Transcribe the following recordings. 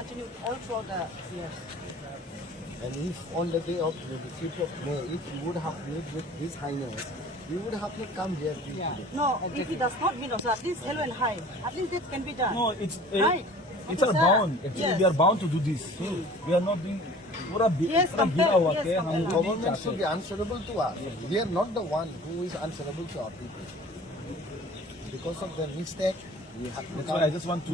continued all throughout the years. And if on the day of the 5th of May, if you would have met with His Highness, you would have not come here today. No, if he does not meet also, at least hello and hi. At least that can be done. No, it's right. it's our bound. Actually, we are bound to do this. We are not doing. Yes, compare. Government should be answerable to us. We are not the one who is answerable to our people. Because of the mistake, we have to. That's why I just want to.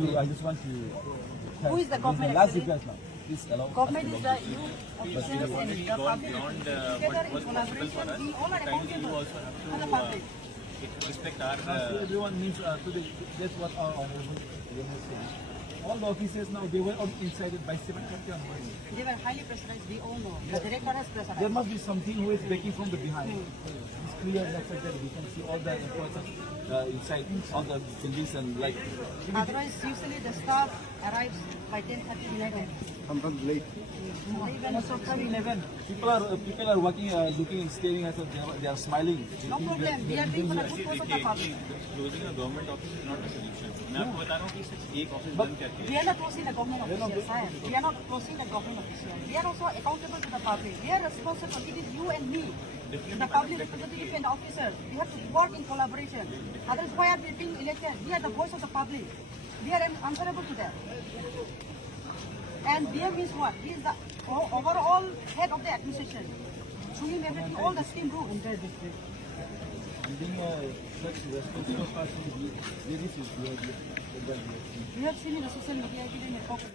Who is the government? Last difference now. Please allow. Government is the you officials and the public. Beyond Together in collaboration, we all are accountable to the public. Respect our. Everyone needs today. That's what our honorable said. All the officers now, they were all incited by 7:30 on morning. They were highly pressurized, we all know. The director has pressurized. There must be something who is breaking from the behind. It's clear that we can see all the efforts inside, all the buildings and like. Otherwise, usually the staff arrives by 10:30, 11. Sometimes late. Most of them 11. People are working, looking and staring at us. They are smiling. No problem. We are doing for the good cause of the public. Closing a government office is not a solution. मैं आपको बता रहा हूँ कि सिर्फ एक office बंद करके. We are not closing the government officials, sir. We are not closing the government officials. We are also accountable to the public. We are responsible. It is you and me, the public representative and the officers. We have to work in collaboration. Otherwise, why are we being elected? We are the voice of the public. We are answerable to them. And DM is what? He is the overall head of the administration. Through him, everything, all the scheme rules in their district. Being such responsible person, We have seen in the social media,